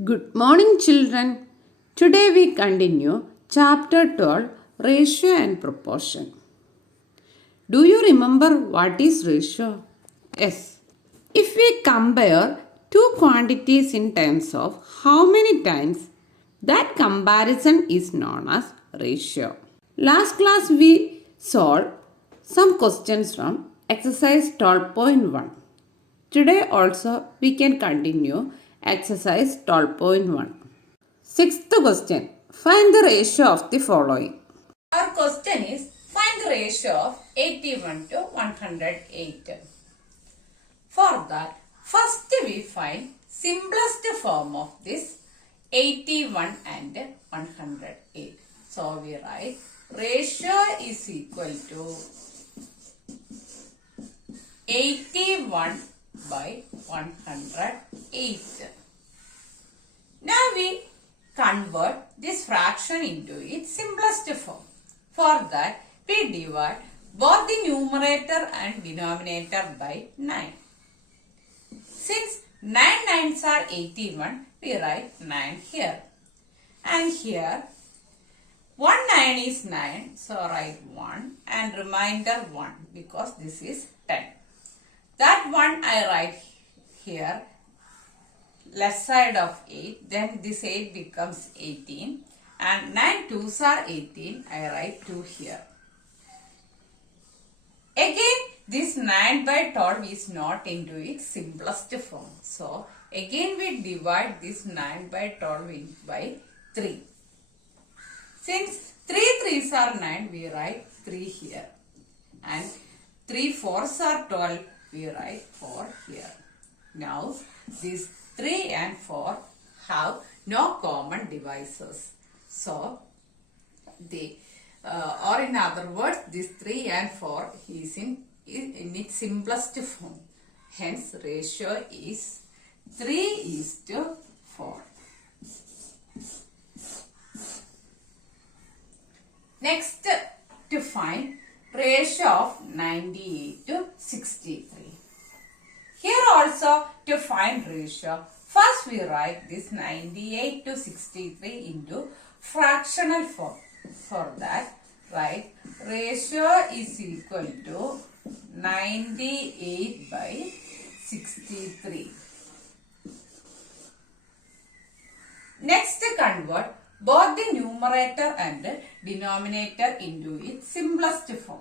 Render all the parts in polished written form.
Good morning, children. Today we continue chapter 12 Ratio and Proportion. Do you remember what is ratio? Yes. If we compare two quantities in terms of how many times, that comparison is known as ratio. Last class we solved some questions from exercise 12.1. Today also we can continue exercise 12.1. Sixth question. Find the ratio of the following. Our question is find the ratio of 81 to 108. For that, first we find simplest form of this 81 and 108. So we write ratio is equal to 81 by 108. Now we convert this fraction into its simplest form. For that, we divide both the numerator and denominator by 9. Since 9 nines are 81, we write 9 here. And here, 1 9 is 9, so write 1 and remainder 1 because this is 10. That 1 I write here, left side of 8, then this 8 becomes 18 and 9 2s are 18, I write 2 here. Again this 9 by 12 is not into its simplest form. So again we divide this 9 by 12 by 3. Since 3 3s are 9, we write 3 here. And 3 4s are 12, we write 4 here. Now these 3 and 4 have no common divisors. So, or in other words, this 3 and 4 is in its simplest form. Hence, ratio is 3:4. Next, to find ratio of 98 to 63. Here also to find ratio, first we write this 98 to 63 into fractional form. For that, write ratio is equal to 98 by 63. Next, convert both the numerator and denominator into its simplest form.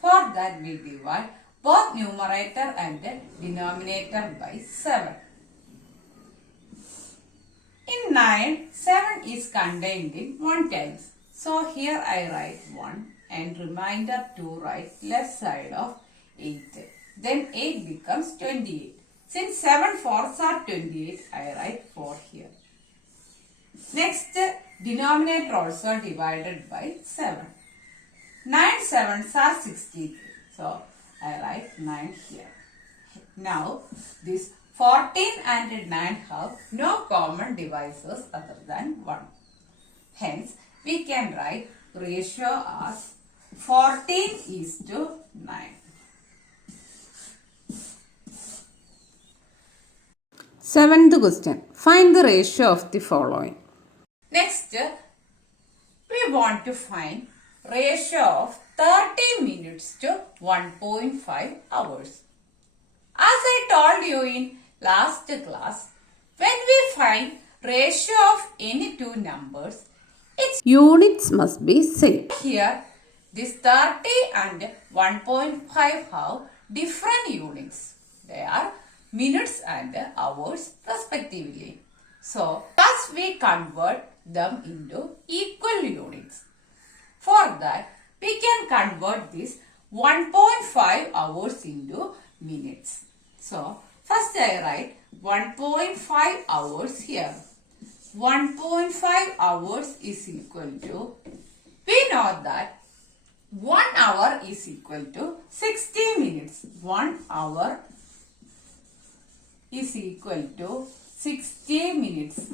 For that, we divide both numerator and denominator by 7. In 9, 7 is contained in 1 times. So here I write 1 and remainder 2 write left side of 8. Then 8 becomes 28. Since 7 4s are 28, I write 4 here. Next, denominator also divided by 7. 9 7s are 63. So I write 9 here. Now, this 14 and 9 have no common divisors other than 1. Hence, we can write ratio as 14:9. Seventh question. Find the ratio of the following. Next, we want to find ratio of 30 minutes to 1.5 hours. As I told you in last class, when we find ratio of any two numbers, its units must be same. Here, this 30 and 1.5 have different units. They are minutes and hours respectively. So, thus we convert them into equal units. For that, we can convert this 1.5 hours into minutes. So, first I write 1.5 hours here. 1.5 hours is equal to, we know that 1 hour is equal to 60 minutes. 1 hour is equal to 60 minutes.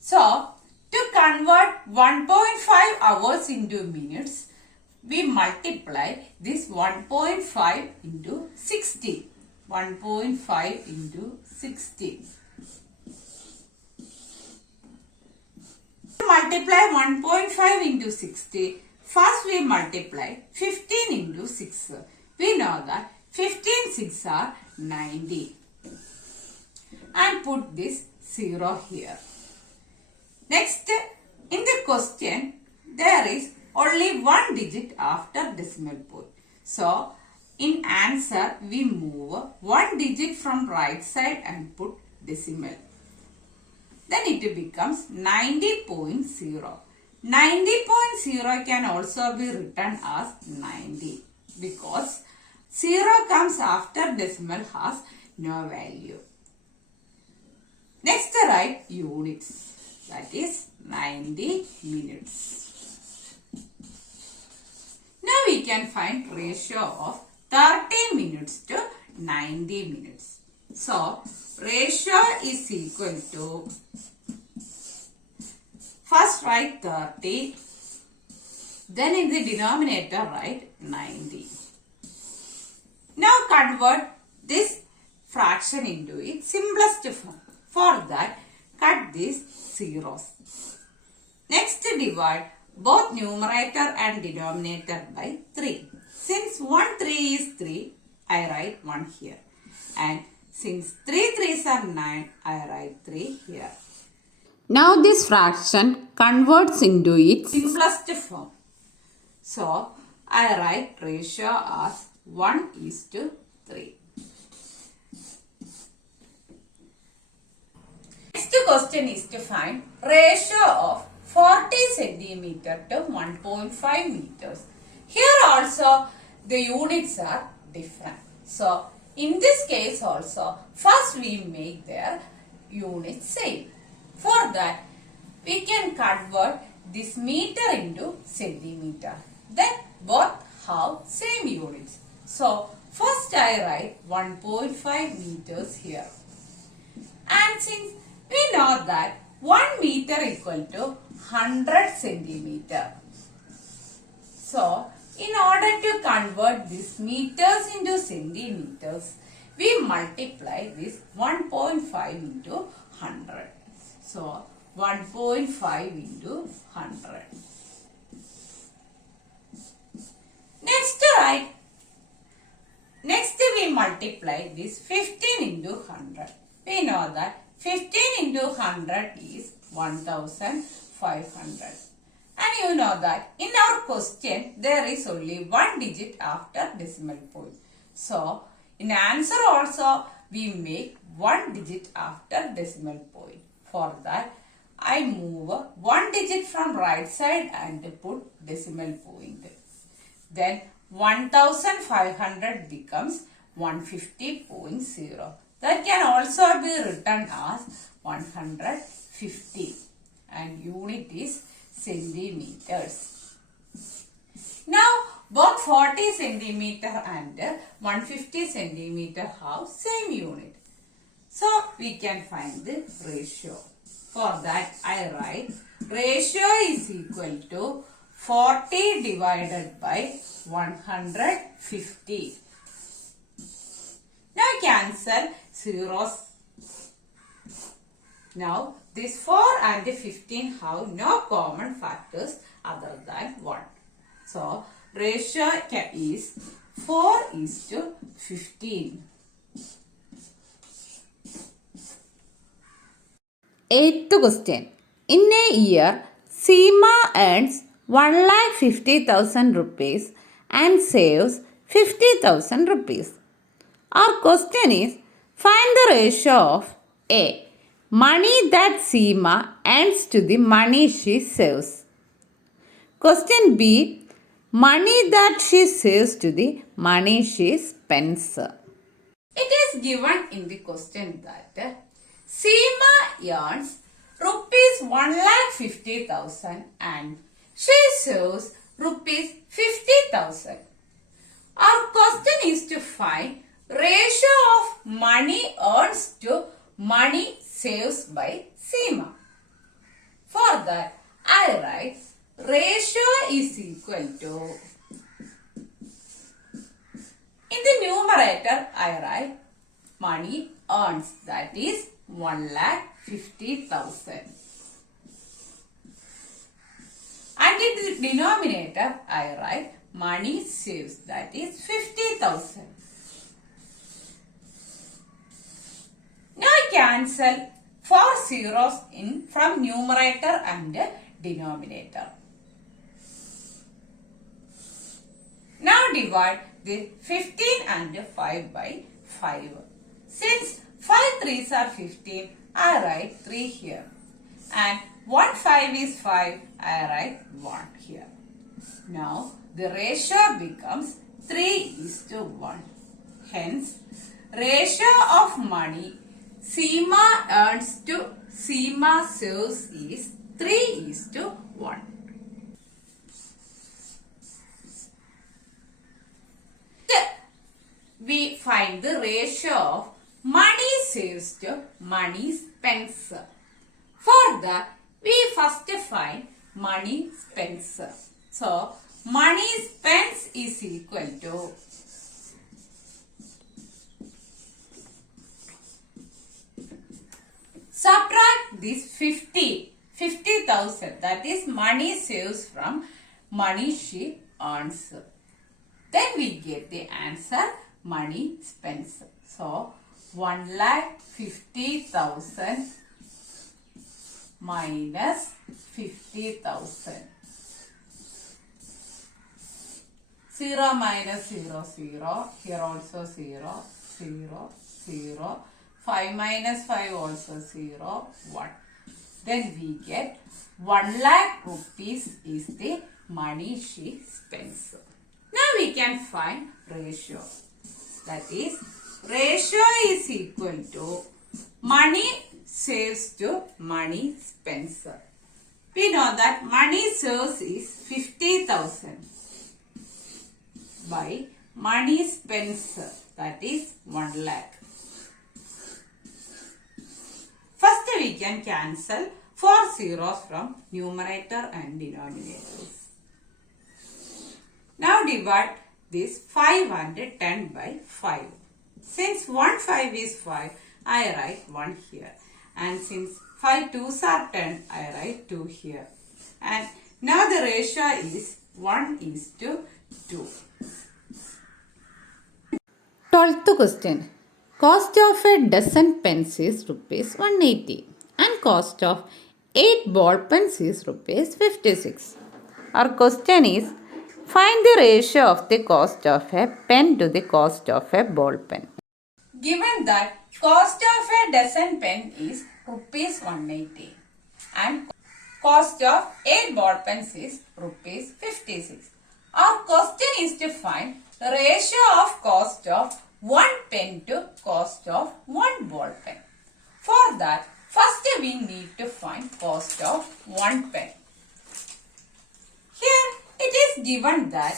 So, to convert 1.5 hours into minutes, we multiply this 1.5 into 60. 1.5 into 16. Multiply 1.5 into 60. First we multiply 15 into 6. We know that 15 6 are 90. And put this 0 here. Next, in the question, there is only one digit after decimal point. So, in answer, we move one digit from right side and put decimal. Then it becomes 90.0. 90.0 can also be written as 90 because 0 comes after decimal has no value. Next, write units. That is 90 minutes. Now we can find ratio of 30 minutes to 90 minutes. So, ratio is equal to, first write 30, then in the denominator write 90. Now convert this fraction into its simplest form. For that, cut these zeros. Next, divide both numerator and denominator by 3. Since 1 3 is 3, I write 1 here. And since 3 3s are 9, I write 3 here. Now this fraction converts into its simplest form. So, I write ratio as 1:3. Next question is to find ratio of 40 centimeter to 1.5 meters. Here also the units are different. So, in this case also, first we make their units same. For that, we can convert this meter into centimeter. Then both have same units. So, first I write 1.5 meters here. And since we know that 1 meter equal to 100 centimeter. So, in order to convert this meters into centimeters, we multiply this 1.5 into 100. So, 1.5 into 100. Next we multiply this 15 into 100. We know that 15 into 100 is 1500. And you know that in our question there is only one digit after decimal point. So, in answer also we make one digit after decimal point. For that, I move one digit from right side and put decimal point. Then 1500 becomes 150.0. That can also be written as 150 and unit is centimeters. Now both 40 centimeter and 150 centimeter have same unit. So we can find the ratio. For that I write ratio is equal to 40 divided by 150. Now cancel zeros. Now this 4 and 15 have no common factors other than 1. So ratio is 4:15. Eighth question. In a year, Seema earns 1,50,000 rupees and saves 50,000 rupees. Our question is, find the ratio of A. Money that Seema earns to the money she saves. Question B. Money that she saves to the money she spends. It is given in the question that Seema earns rupees 1,50,000 and she saves rupees 50,000. Our question is to find ratio of money earns to money saves by Seema. For that, I write ratio is equal to, in the numerator I write money earns, that is 1,50,000. And in the denominator, I write money saves, that is 50,000. Now I cancel 4 zeros in from numerator and denominator. Now divide the 15 and 5 by 5. Since 5 3s are 15, I write 3 here. And 1 5 is 5, I write 1 here. Now the ratio becomes 3:1. Hence, ratio of money Seema earns to Seema saves is 3:1. We find the ratio of money saves to money spends. For that, we first find money spends. So, money spends is equal to subtract this 50,000, that is money saves from money she earns. Then we get the answer money spends. So 1,50,000 minus 50,000. 0 minus 0, 0. Here also 0, 0, 0. 5 minus 5 also 0, 1. Then we get 1 lakh rupees is the money she spends. Now we can find ratio. That is, ratio is equal to money saves to money spends. We know that money saves is 50,000 by money spends, that is 1 lakh. First we can cancel 4 zeros from numerator and denominators. Now divide this 5 and 10 by 5. Since 1 5 is 5, I write 1 here. And since 5 2s are 10, I write 2 here. And now the ratio is 1:2. 12th question. Cost of a dozen pens is rupees 180 and cost of 8 ball pens is rupees 56. Our question is, find the ratio of the cost of a pen to the cost of a ball pen. Given that cost of a dozen pen is rupees 180 and cost of 8 ball pens is rupees 56. Our question is to find the ratio of cost of 1 pen to cost of 1 ball pen. For that, first we need to find cost of 1 pen. Here it is given that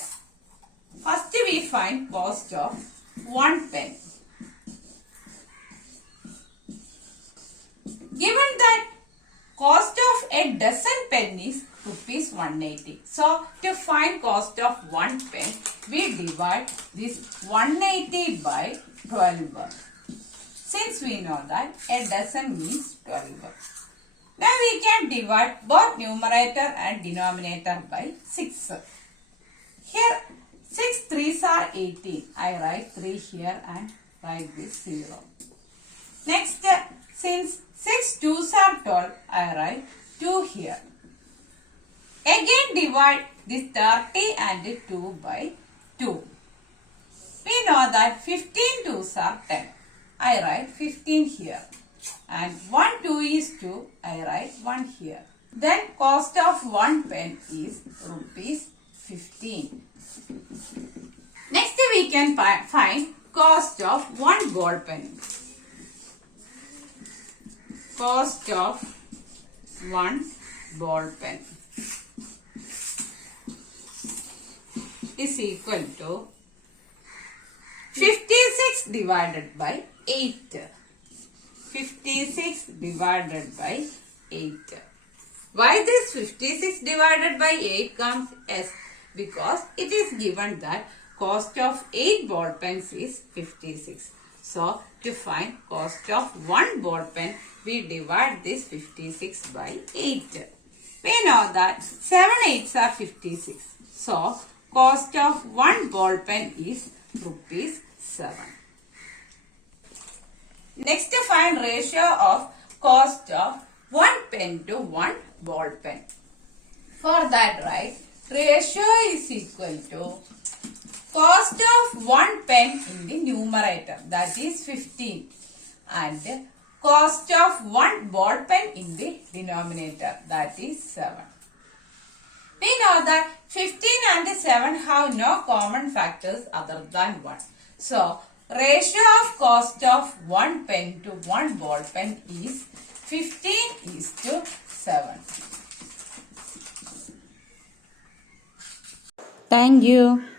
first we find cost of 1 pen. Given that cost of a dozen pen is rupees 180. So to find cost of 1 pen, we divide this 180 by 12. Since we know that a dozen means 12. Now we can divide both numerator and denominator by 6. Here 6 3s are 18. I write 3 here and write this 0. Next, since 6 2s are 12, I write 2 here. Again divide this 30 and 2 by 2. We know that 15 2s are 10. I write 15 here. And 1 2 is 2. I write 1 here. Then cost of 1 pen is rupees 15. Next we can find cost of 1 ball pen. Cost of 1 ball pen is equal to 56 divided by 8. 56 divided by 8. Why this 56 divided by 8 comes? Yes, because it is given that cost of 8 ball pens is 56. So, to find cost of one ball pen, we divide this 56 by 8. We know that 7 8s are 56. So, cost of one ball pen is rupees 7. Next, find ratio of cost of one pen to one ball pen. For that, write ratio is equal to cost of one pen in the numerator, that is 15, and cost of one ball pen in the denominator, that is 7. We know that 15 and 7 have no common factors other than 1. So, ratio of cost of one pen to one ball pen is 15:7. Thank you.